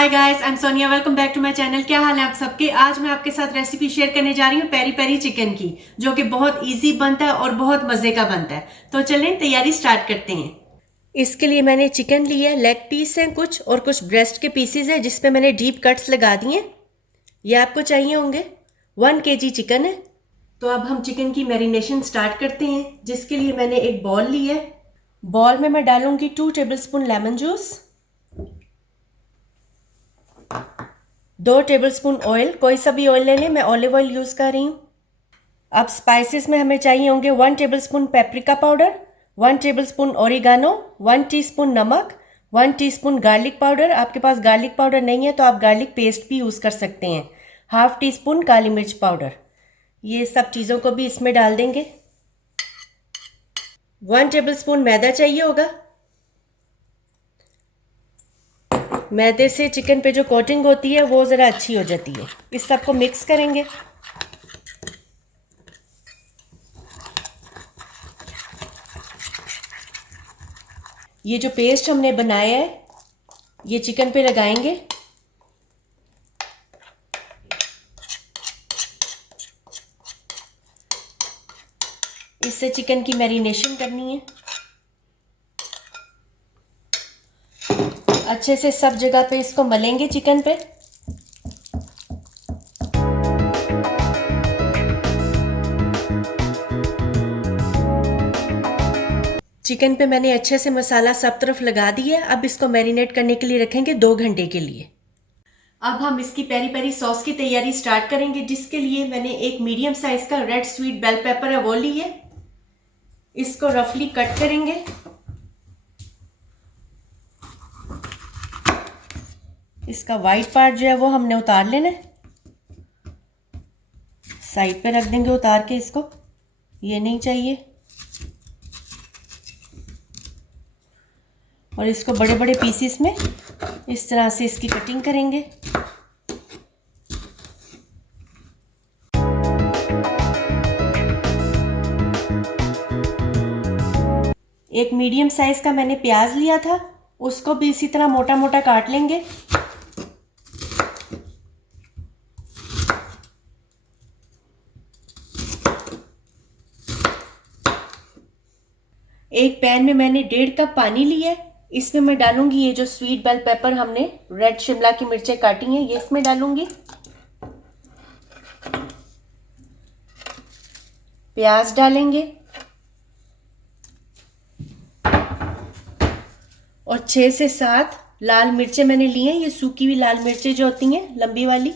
Hi guys, I am Sonia. Welcome back to my channel. क्या हाल है आप सबके। आज मैं आपके साथ रेसिपी शेयर करने जा रही हूँ पेरी पेरी चिकन की, जो कि बहुत इजी बनता है और बहुत मजे का बनता है। तो चलें तैयारी स्टार्ट करते हैं। इसके लिए मैंने चिकन लिया है, लेग पीस हैं कुछ और कुछ ब्रेस्ट के पीसेज हैं जिसपे मैंने डीप कट्स लगा दिए। ये आपको चाहिए होंगे। 1 kg चिकन है। तो अब हम चिकन की मैरिनेशन स्टार्ट करते हैं, जिसके लिए मैंने एक बॉल ली है। बॉल में मैं डालूंगी 2 tablespoon lemon juice, 2 tablespoon oil, कोई सा भी ऑयल ले लें, मैं ऑलिव ऑयल यूज़ कर रही हूँ। अब स्पाइसेस में हमें चाहिए होंगे 1 tablespoon paprika powder, 1 tablespoon oregano, 1 teaspoon नमक, 1 टीस्पून गार्लिक पाउडर। आपके पास गार्लिक पाउडर नहीं है तो आप गार्लिक पेस्ट भी यूज़ कर सकते हैं। 1/2 टीस्पून काली मिर्च पाउडर। ये सब चीज़ों को भी इसमें डाल देंगे। 1 टेबलस्पून मैदा चाहिए होगा। मैदे से चिकन पे जो कोटिंग होती है वो ज़रा अच्छी हो जाती है। इस सबको मिक्स करेंगे। ये जो पेस्ट हमने बनाया है ये चिकन पे लगाएंगे। इससे चिकन की मैरिनेशन करनी है। अच्छे से सब जगह पे इसको मलेंगे चिकन पे। चिकन पे मैंने अच्छे से मसाला सब तरफ लगा दिया है। अब इसको मैरिनेट करने के लिए रखेंगे 2 घंटे के लिए। अब हम इसकी पेरी पेरी सॉस की तैयारी स्टार्ट करेंगे, जिसके लिए मैंने एक मीडियम साइज का रेड स्वीट बेल पेपर है वो ली है। इसको रफली कट करेंगे। इसका वाइट पार्ट जो है वो हमने उतार लेना है। साइड पे रख देंगे उतार के इसको, ये नहीं चाहिए। और इसको बड़े बड़े पीसेस में इस तरह से इसकी कटिंग करेंगे। एक मीडियम साइज का मैंने प्याज लिया था, उसको भी इसी तरह मोटा मोटा काट लेंगे। एक पैन में मैंने 1.5 कप पानी लिया है। इसमें मैं डालूंगी ये जो स्वीट बेल पेपर हमने रेड शिमला की मिर्चें काटी हैं, ये इसमें डालूंगी। प्याज डालेंगे और 6 से 7 लाल मिर्चें मैंने ली हैं। ये सूखी हुई लाल मिर्चें जो होती हैं लंबी वाली।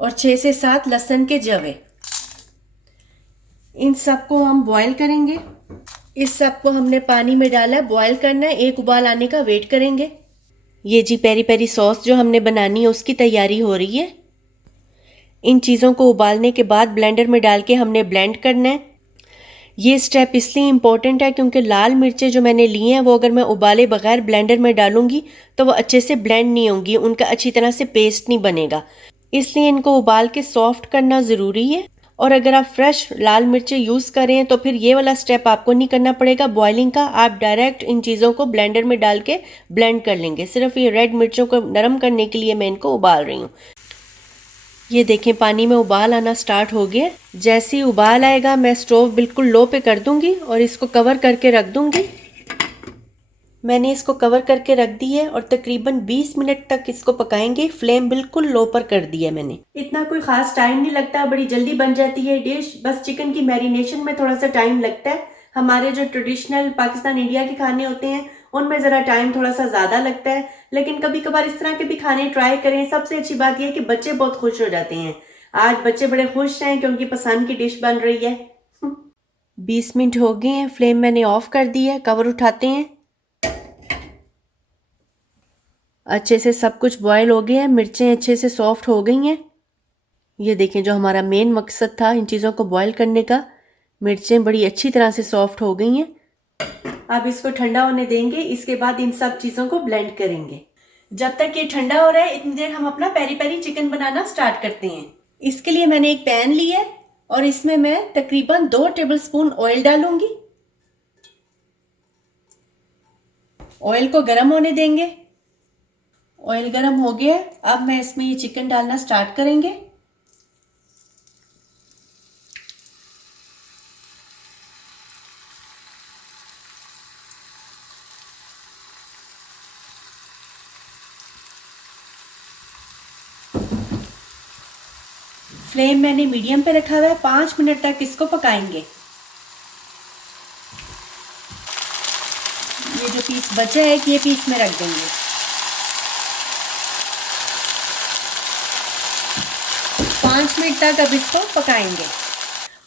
और 6 से 7 लहसुन के जवे। इन सबको हम बॉईल करेंगे। इस सबको हमने पानी में डाला है, बॉईल करना है। एक उबाल आने का वेट करेंगे। ये जी पेरी पेरी सॉस जो हमने बनानी है उसकी तैयारी हो रही है। इन चीज़ों को उबालने के बाद ब्लेंडर में डाल के हमने ब्लेंड करना है। ये स्टेप इसलिए इम्पोर्टेंट है क्योंकि लाल मिर्चें जो मैंने ली हैं वो अगर मैं उबाले बगैर ब्लेंडर में डालूंगी तो वो अच्छे से ब्लेंड नहीं होंगी, उनका अच्छी तरह से पेस्ट नहीं बनेगा। इसलिए इनको उबाल के सॉफ्ट करना ज़रूरी है। और अगर आप फ्रेश लाल मिर्चें यूज़ करें तो फिर ये वाला स्टेप आपको नहीं करना पड़ेगा बॉइलिंग का। आप डायरेक्ट इन चीज़ों को ब्लेंडर में डाल के ब्लेंड कर लेंगे। सिर्फ ये रेड मिर्चों को नरम करने के लिए मैं इनको उबाल रही हूँ। ये देखें पानी में उबाल आना स्टार्ट हो गया। जैसे ही उबाल आएगा मैं स्टोव बिल्कुल लो पे कर दूंगी और इसको कवर करके रख दूंगी। मैंने इसको कवर करके रख दी है और तकरीबन 20 मिनट तक इसको पकाएंगे। फ्लेम बिल्कुल लो पर कर दिया मैंने। इतना कोई खास टाइम नहीं लगता, बड़ी जल्दी बन जाती है डिश। बस चिकन की मैरिनेशन में थोड़ा सा टाइम लगता है। हमारे जो ट्रेडिशनल पाकिस्तान इंडिया के खाने होते हैं उनमें ज़रा टाइम थोड़ा सा ज़्यादा लगता है, लेकिन कभी कभार इस तरह के भी खाने ट्राई करें। सबसे अच्छी बात यह है कि बच्चे बहुत खुश हो जाते हैं। आज बच्चे बड़े खुश हैं कि उनकी पसंद की डिश बन रही है। 20 मिनट हो गए हैं, फ्लेम मैंने ऑफ कर दी है। कवर उठाते हैं। अच्छे से सब कुछ बॉयल हो गया है, मिर्चें अच्छे से सॉफ्ट हो गई हैं। ये देखें जो हमारा मेन मकसद था इन चीज़ों को बॉयल करने का, मिर्चें बड़ी अच्छी तरह से सॉफ्ट हो गई हैं। अब इसको ठंडा होने देंगे। इसके बाद इन सब चीज़ों को ब्लेंड करेंगे। जब तक ये ठंडा हो रहा है इतनी देर हम अपना पेरी पेरी चिकन बनाना स्टार्ट करते हैं। इसके लिए मैंने एक पैन लिया है और इसमें मैं तकरीबन 2 टेबलस्पून ऑयल डालूंगी। ऑयल को गर्म होने देंगे। ऑयल गर्म हो गया, अब मैं इसमें ये चिकन डालना स्टार्ट करेंगे। फ्लेम मैंने मीडियम पे रखा हुआ है। 5 मिनट तक इसको पकाएंगे। ये जो पीस बचा है ये पीस में रख देंगे। 5 मिनट तक अब इसको पकाएंगे।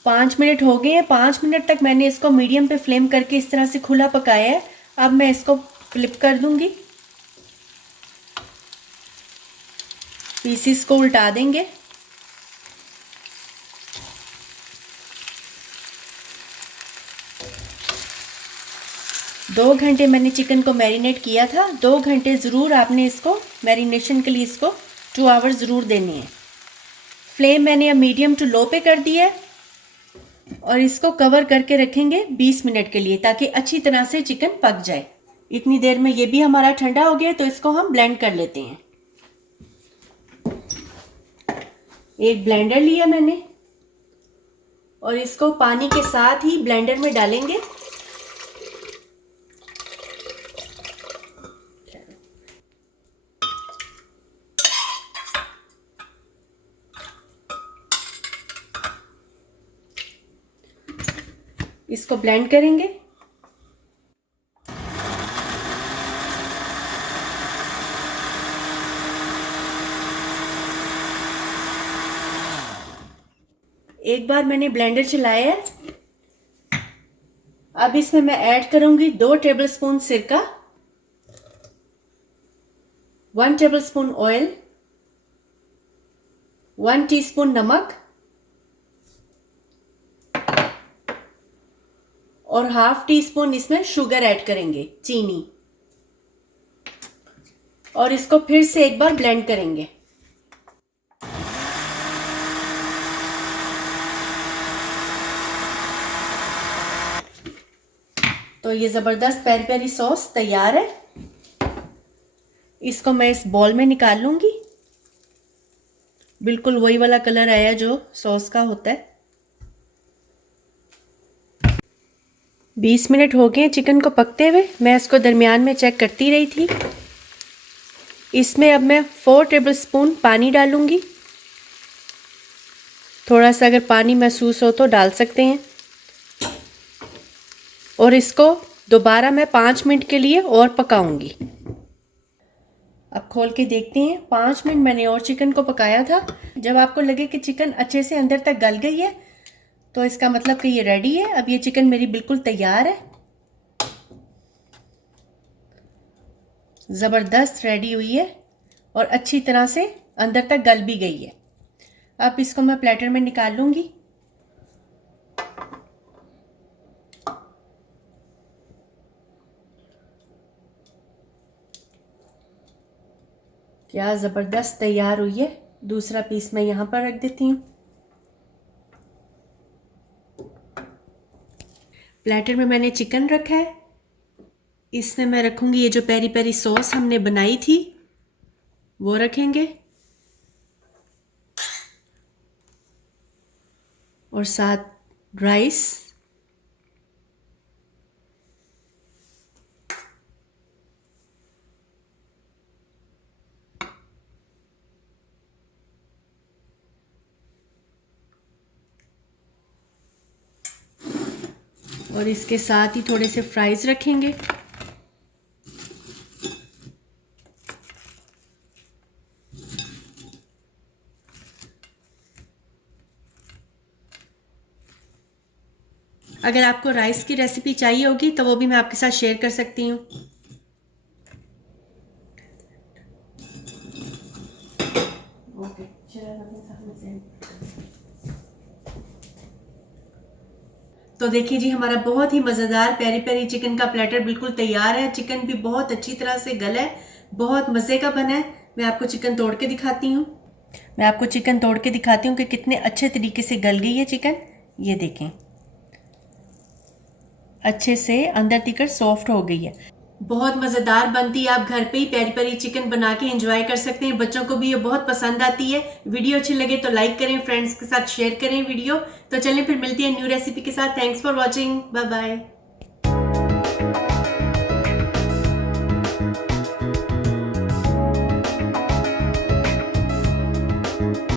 5 मिनट हो गए हैं। 5 मिनट तक मैंने इसको मीडियम पे फ्लेम करके इस तरह से खुला पकाया है। अब मैं इसको फ्लिप कर दूंगी। पीसीस को उल्टा देंगे। दो घंटे मैंने चिकन को मैरिनेट किया था। 2 घंटे ज़रूर आपने इसको मैरिनेशन के लिए इसको 2 आवर्स ज़रूर देने हैं। फ्लेम मैंने अब मीडियम टू लो पे कर दिया है और इसको कवर करके रखेंगे 20 मिनट के लिए, ताकि अच्छी तरह से चिकन पक जाए। इतनी देर में ये भी हमारा ठंडा हो गया, तो इसको हम ब्लेंड कर लेते हैं। एक ब्लेंडर लिया मैंने और इसको पानी के साथ ही ब्लेंडर में डालेंगे। इसको ब्लेंड करेंगे। एक बार मैंने ब्लेंडर चलाया है। अब इसमें मैं ऐड करूंगी 2 टेबलस्पून सिरका, 1 टेबलस्पून ऑयल, 1 टीस्पून नमक और ½ टीस्पून इसमें शुगर ऐड करेंगे, चीनी। और इसको फिर से एक बार ब्लेंड करेंगे। तो ये ज़बरदस्त पेरी पेरी सॉस तैयार है। इसको मैं इस बॉल में निकाल लूंगी। बिल्कुल वही वाला कलर आया जो सॉस का होता है। 20 मिनट हो गए चिकन को पकते हुए। मैं इसको दरमियान में चेक करती रही थी। इसमें अब मैं 4 टेबलस्पून पानी डालूंगी। थोड़ा सा अगर पानी महसूस हो तो डाल सकते हैं। और इसको दोबारा मैं 5 मिनट के लिए और पकाऊंगी। अब खोल के देखते हैं। 5 मिनट मैंने और चिकन को पकाया था। जब आपको लगे कि चिकन अच्छे से अंदर तक गल गई है, तो इसका मतलब कि ये रेडी है। अब ये चिकन मेरी बिल्कुल तैयार है। ज़बरदस्त रेडी हुई है और अच्छी तरह से अंदर तक गल भी गई है। अब इसको मैं प्लेटर में निकाल लूंगी। क्या ज़बरदस्त तैयार हुई है। दूसरा पीस मैं यहाँ पर रख देती हूँ। प्लेटर में मैंने चिकन रखा है। इसमें मैं रखूँगी ये जो पेरी पेरी सॉस हमने बनाई थी, वो रखेंगे। और साथ राइस। और इसके साथ ही थोड़े से फ्राइज रखेंगे। अगर आपको राइस की रेसिपी चाहिए होगी तो वो भी मैं आपके साथ शेयर कर सकती हूँ। तो देखिए जी, हमारा बहुत ही मज़ेदार पेरी पेरी चिकन का प्लेटर बिल्कुल तैयार है। चिकन भी बहुत अच्छी तरह से गला है, बहुत मज़े का बना है। मैं आपको चिकन तोड़ के दिखाती हूँ। मैं आपको चिकन तोड़ के दिखाती हूँ कि कितने अच्छे तरीके से गल गई है चिकन। ये देखें, अच्छे से अंदर तक सॉफ्ट हो गई है। बहुत मज़ेदार बनती है। आप घर पे ही पेरी पेरी चिकन बना के एंजॉय कर सकते हैं। बच्चों को भी ये बहुत पसंद आती है। वीडियो अच्छी लगे तो लाइक करें, फ्रेंड्स के साथ शेयर करें वीडियो। तो चलें फिर मिलती है न्यू रेसिपी के साथ। Thanks for watching, bye bye.